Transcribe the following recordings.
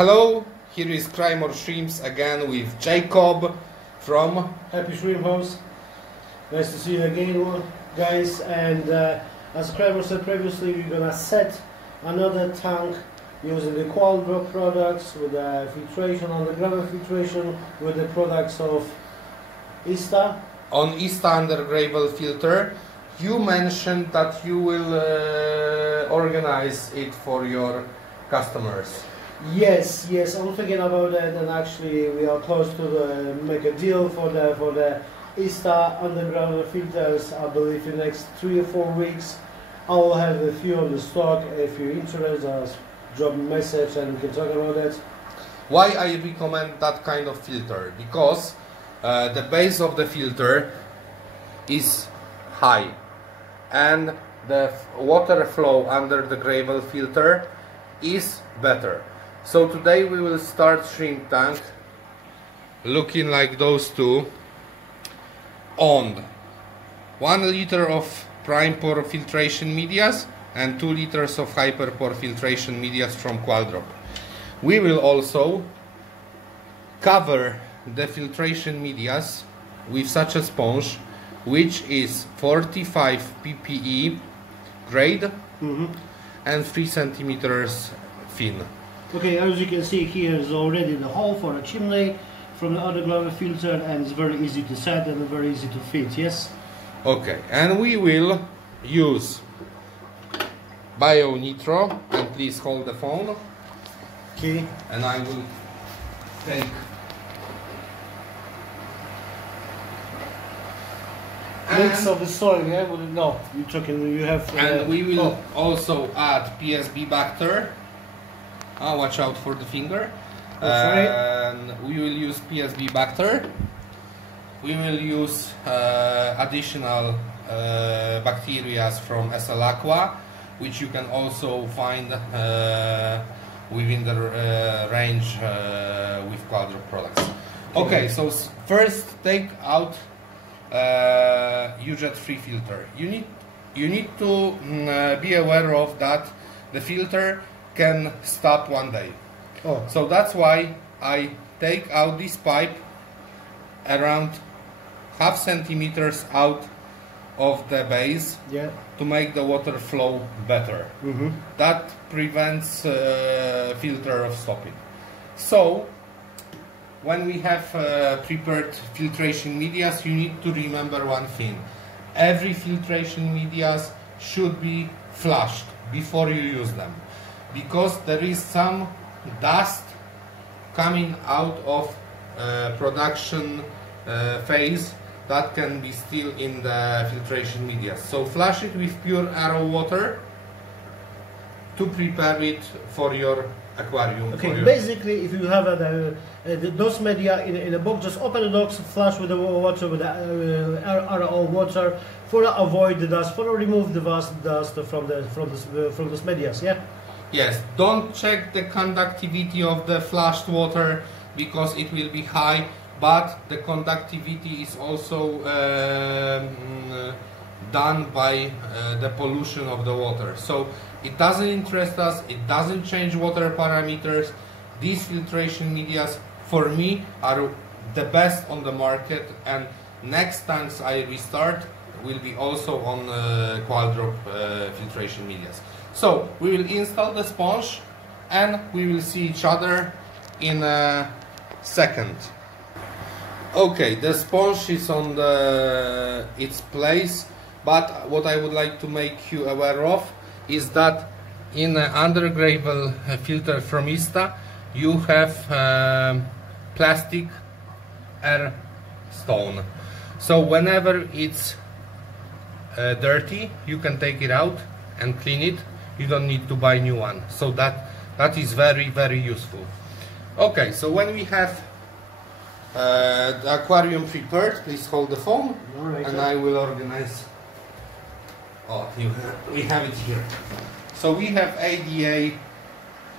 Hello, here is CryMore Shrimps again with Jacob from Happy Shrimp House. Nice to see you again, guys. And as CryMore said previously, we're gonna set another tank using the Qualdrop products with the filtration, underground filtration, with the products of ISTA. On ISTA under gravel filter. You mentioned that you will organize it for your customers. Yes, I'm thinking about that, and actually we are close to make a deal for the ISTA underground filters. I believe in the next 3 or 4 weeks I will have a few on the stock. If you're interested, just drop a message and we can talk about it. Why I recommend that kind of filter? Because the base of the filter is high and the water flow under the gravel filter is better. So today we will start shrimp tank looking like those two on 1 liter of Primepore filtration medias and 2 liters of Hyperpore filtration medias from Qualdrop. We will also cover the filtration medias with such a sponge which is 45 ppe grade and 3 centimeters thin. Okay, as you can see, here is already the hole for a chimney from the underground filter, and it's very easy to set and very easy to fit. Yes. Okay, and we will use BioNitro, and please hold the phone. Okay. And I will take mix of the soil, yeah? Well, no, you're talking, you have... and we will also add PSB Bacter. Watch out for the finger. And we will use PSB Bacter. We will use additional bacteria from SL Aqua, which you can also find within the range with Qualdrop products. Okay, so first take out UJET-free filter. You need to be aware of that the filter can stop one day. Oh. So that's why I take out this pipe around ½ centimeters out of the base, yeah, to make the water flow better. That prevents filter of stopping. So when we have prepared filtration medias, you need to remember one thing. Every filtration medias should be flushed before you use them, because there is some dust coming out of production phase that can be still in the filtration media. So flush it with pure arrow water to prepare it for your aquarium. Okay, basically if you have those media in a box, just open the box, flush with the water, with the arrow water, for to avoid the dust, for to remove the dust from those medias, yeah? Yes, don't check the conductivity of the flushed water because it will be high, but the conductivity is also done by the pollution of the water. So it doesn't interest us, it doesn't change water parameters. These filtration medias for me are the best on the market, and next tanks I restart will be also on Qualdrop filtration medias. So we will install the sponge and we will see each other in a second. Okay, the sponge is on its place, but what I would like to make you aware of is that in an under gravel filter from ISTA you have plastic air stone. So whenever it's dirty, you can take it out and clean it. You don't need to buy new one. So that is very useful. Okay, so when we have the aquarium prepared, please hold the phone. Right, and I will organize. We have it here. So we have ADA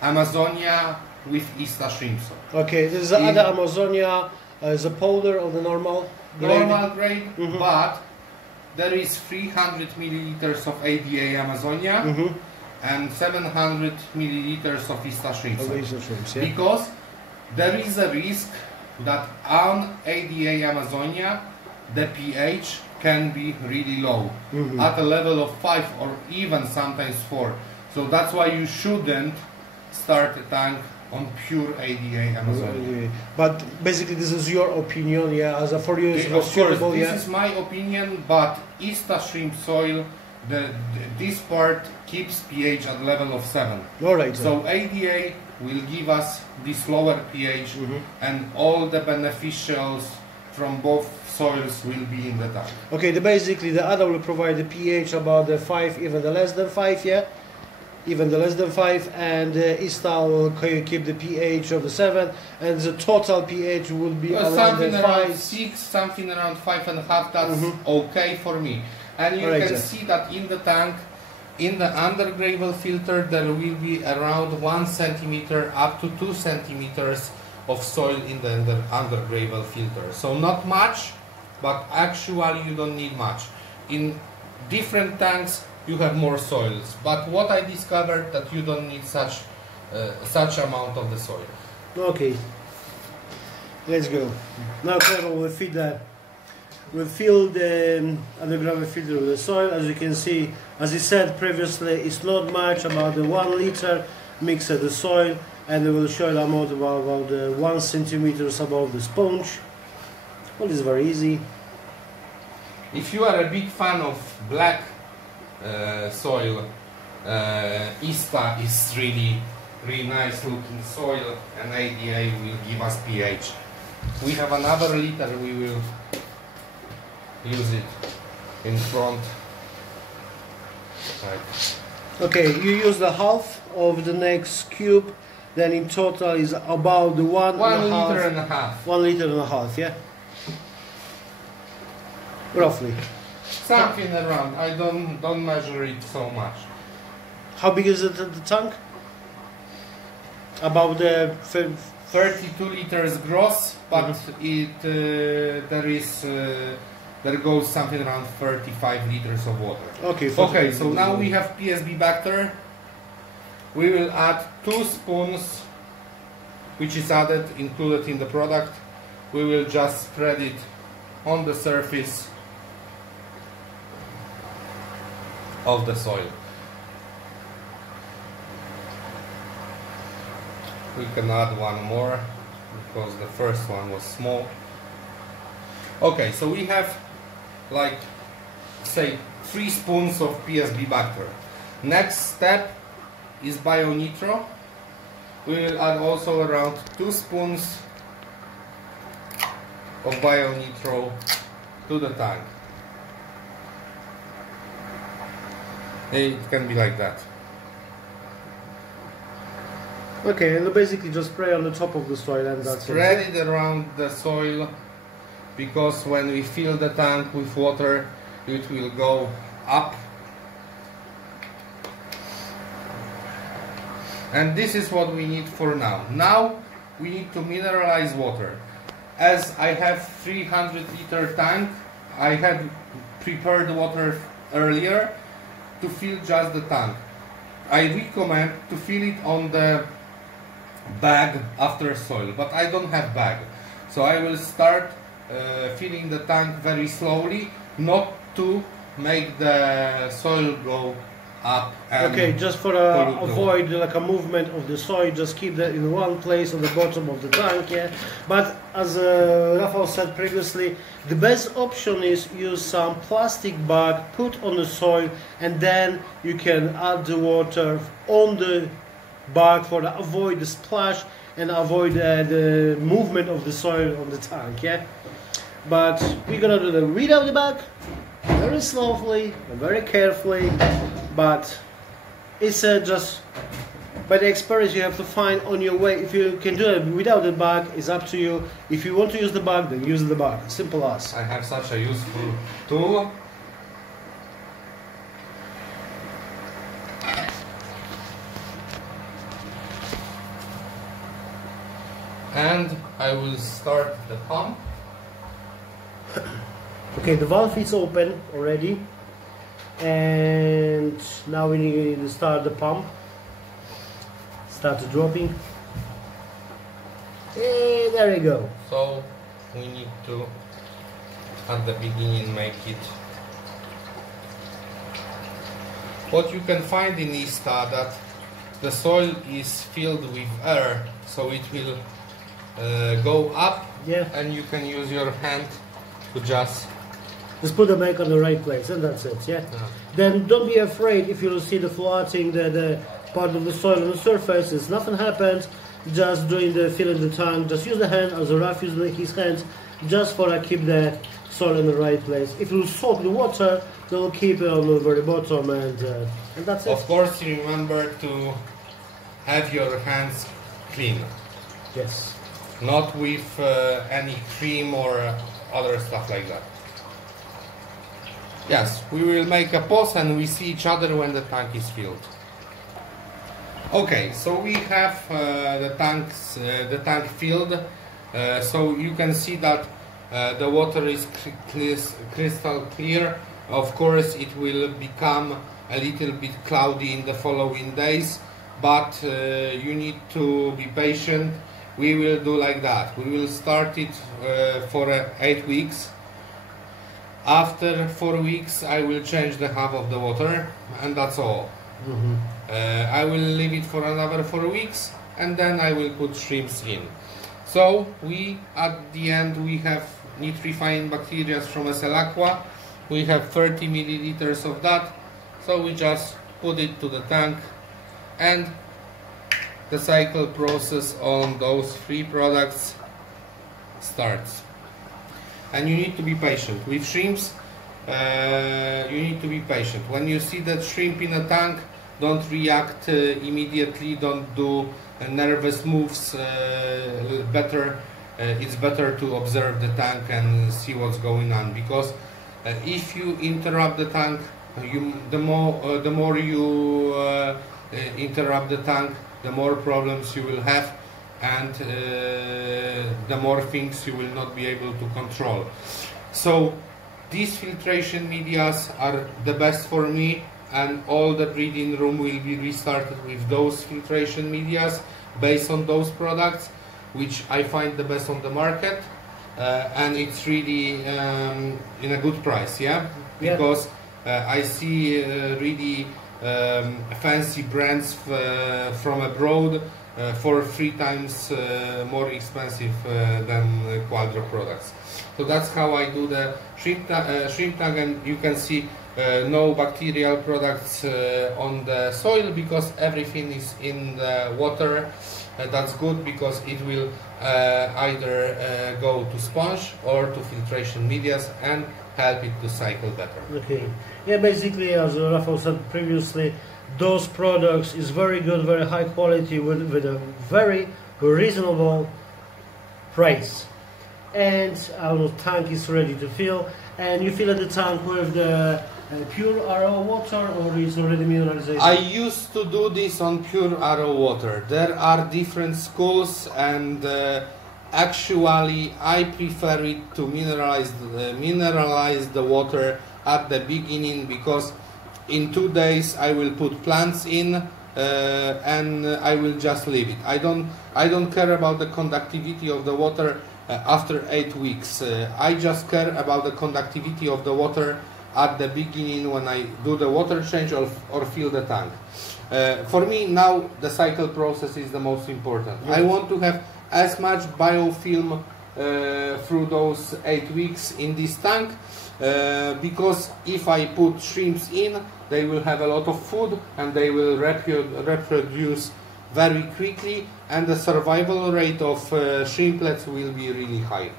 Amazonia with ISTA shrimps. Okay, this is the other Amazonia, the powder or the normal grade? But there is 300 milliliters of ADA Amazonia and 700 milliliters of Ista shrimp soil. Shrimps, yeah. Because there is a risk that on ADA Amazonia the pH can be really low, at a level of 5 or even sometimes 4. So that's why you shouldn't start a tank on pure ADA Amazonia. But basically this is your opinion, yeah, as a for you it's Of course, suitable, this yeah. is my opinion, but Ista shrimp soil, this part keeps pH at level of 7. Alright. So ADA will give us this lower pH, and all the beneficials from both soils will be in the tank. Okay, basically the other will provide the pH about the 5, even the less than 5, yeah? Even the less than 5, and Ista will keep the pH of the 7, and the total pH will be around something the around 5. 6, something around 5.5, that's okay for me. And you can see that in the tank, in the under gravel filter, there will be around 1 centimeter up to 2 centimeters of soil in the under gravel filter. So not much, but actually you don't need much. In different tanks you have more soils, but what I discovered that you don't need such amount of the soil. Okay, let's go. Now Carol will feed that. We'll fill the underground filter with the soil. As you can see, as I said previously, it's not much, about the 1 liter mix of the soil, and we will show the amount about 1 centimeters above the sponge. Well, it's very easy. If you are a big fan of black soil, Ista is really nice looking soil, and ADA will give us pH. We have another liter, we will use it in front. Right. Okay, you use the half of the next cube, then in total is about the 1 liter and a half. 1 liter and a half, yeah? Roughly. Something around. I don't measure it so much. How big is it, the tank? About the 32 liters gross, but there goes something around 35 liters of water. Okay. Okay, so now we have PSB Bacter. We will add 2 spoons, which is included in the product. We will just spread it on the surface of the soil. We can add 1 more because the first one was small. Okay, so we have, like, say 3 spoons of PSB Bacter. Next step is BioNitro. We will add also around 2 spoons of BioNitro to the tank. It can be like that. Okay, and basically just spray on the top of the soil and that's Spread it around the soil, because when we fill the tank with water, it will go up. And this is what we need for now. Now we need to mineralize water. As I have 300 liter tank, I had prepared water earlier to fill just the tank. I recommend to fill it on the bag after soil, but I don't have bag. So I will start filling the tank very slowly, not to make the soil go up. And okay, just for avoid like a movement of the soil, just keep that in one place on the bottom of the tank, yeah. But as Rafał said previously, the best option is use some plastic bag, put on the soil, and then you can add the water on the bag for avoid the splash and avoid the movement of the soil on the tank, yeah. But we're gonna do that without the bag, very slowly and very carefully. But it's just by the experience you have to find on your way. If you can do it without the bag, it's up to you. If you want to use the bag, then use the bag. Simple as. I have such a useful tool. And I will start the pump. Okay, the valve is open already. And now we need to start the pump. Start the dropping. Hey, there you go. So we need to, at the beginning, make it. What you can find in ISTA that the soil is filled with air, so it will go up, yeah, and you can use your hand to just put the mic on the right place, and that's it. Yeah. Then don't be afraid if you see the floating, the part of the soil on the surface. If nothing happens, just doing the filling the tank. Just use the hand as a Raf using his hands, just for keep the soil in the right place. If you soak the water, they will keep it on the very bottom, and that's it. Of course, remember to have your hands clean. Yes. Not with any cream or other stuff like that. Yes, we will make a pause and we see each other when the tank is filled. Okay, so we have the tank filled. So you can see that the water is crystal clear. Of course, it will become a little bit cloudy in the following days, but you need to be patient. We will do like that. We will start it for 8 weeks. After 4 weeks, I will change the half of the water, and that's all. Mm-hmm. I will leave it for another 4 weeks, and then I will put shrimps in. So at the end, we have nitrifying bacteria from SL Aqua. We have 30 milliliters of that. So we just put it to the tank, and the cycle process on those 3 products starts. And you need to be patient. With shrimps, you need to be patient. When you see that shrimp in a tank, don't react immediately, don't do nervous moves. It's better to observe the tank and see what's going on, because if you interrupt the tank, the more you interrupt the tank, the more problems you will have, and the more things you will not be able to control. So these filtration medias are the best for me, and all the breeding room will be restarted with those filtration medias based on those products, which I find the best on the market, and it's really in a good price, yeah? Because I see really fancy brands from abroad for 3 times more expensive than Qualdrop products. So that's how I do the shrimp tank, and you can see no bacterial products on the soil because everything is in the water. That's good, because it will either go to sponge or to filtration medias and help it to cycle better. Okay. Yeah, basically, as Rafał said previously, those products is very good, very high quality with a very reasonable price. And our tank is ready to fill, and you fill the tank with the pure RO water, or is already mineralization? I used to do this on pure RO water. There are different schools, and actually I prefer it to mineralize the water at the beginning, because in 2 days I will put plants in and I will just leave it. I don't care about the conductivity of the water after 8 weeks. I just care about the conductivity of the water at the beginning when I do the water change or fill the tank. For me now the cycle process is the most important. I want to have as much biofilm through those 8 weeks in this tank, because if I put shrimps in, they will have a lot of food and they will reproduce very quickly, and the survival rate of shrimplets will be really high.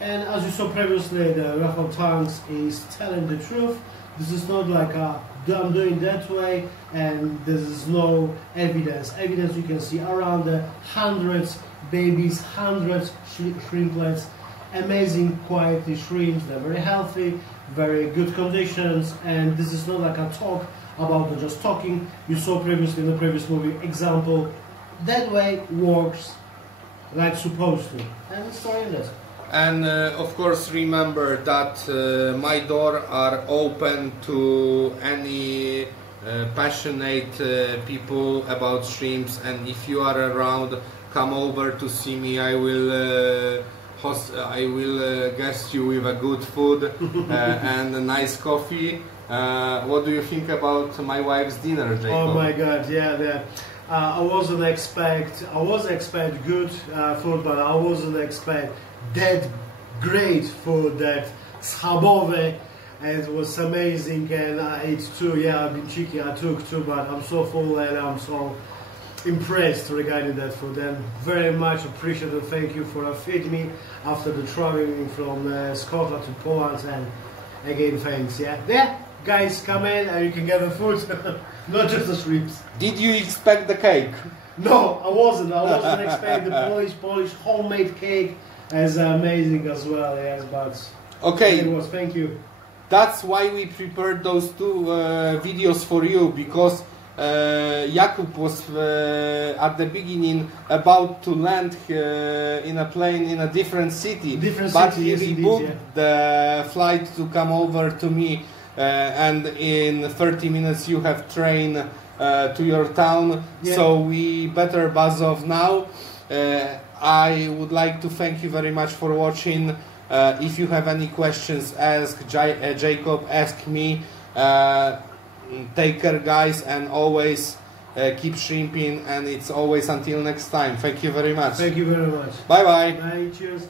And as you saw previously, the Rafał tanks is telling the truth. This is not like I'm doing that way and there is no evidence. Evidence you can see around the hundreds babies, hundreds shrimplets, amazing quality shrimps. They're very healthy, very good conditions, and this is not like a talk about just talking. You saw previously in the previous movie example. That way works like supposed to, and it's story in this. And of course remember that my doors are open to any passionate people about shrimps, and if you are around, come over to see me. I will guest you with a good food and a nice coffee. What do you think about my wife's dinner, Jacob? Oh my God, yeah. I was expect good food, but I wasn't expect that great food, that schabowy, and it was amazing. And I ate too. Yeah, I've been cheeky, I took too, but I'm so full and I'm so impressed regarding that food, and very much appreciate and thank you for feeding me after the traveling from Scotland to Poland. And again, thanks. Yeah, guys, come in and you can get the food, not just the shrimps. Did you expect the cake? No, I wasn't expecting the Polish homemade cake as amazing as well. Yes, but okay, it was. Thank you. That's why we prepared those two videos for you, because Jakub was at the beginning about to land in a plane in a different city, but he booked the flight to come over to me, and in 30 minutes you have train to your town, so we better buzz off now. I would like to thank you very much for watching. If you have any questions, ask Jacob, ask me. Take care, guys, and always keep shrimping, and it's always until next time. Thank you very much. Thank you very much. Bye bye. Bye, cheers.